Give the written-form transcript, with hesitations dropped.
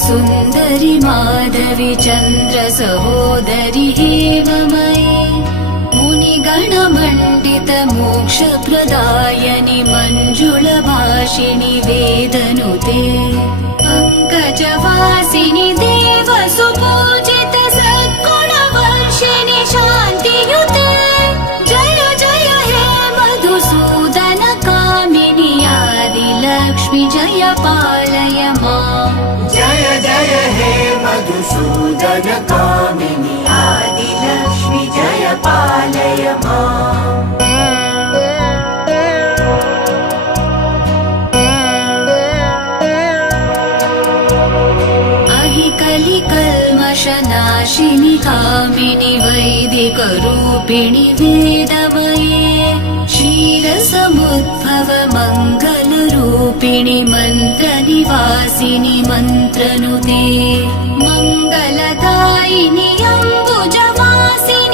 सुन्दरि माधवी चन्द्र सहोदरि हेममयी मुनिगणमण्डित मोक्षप्रदायनि मञ्जुलभाषिणि वेदनुते पङ्कजवासिनि देवसुपूजित सद्गुणवर्षिणि शान्तियुते जय जय हे मधुसूदन कामिनि आदिलक्ष्मि जय पालय माम् जय जय हे मधुसूदन कामिनि आदिलक्ष्मि जय पालय माम् कलिकल्मषनाशिनि कामिनि वैदिकरूपिणि वेदमये क्षीरसमुद्भव मङ्गलरूपिणि मन्त्रनिवासिनि मन्त्रनुते मङ्गलदायिनि अम्बुजवासिनि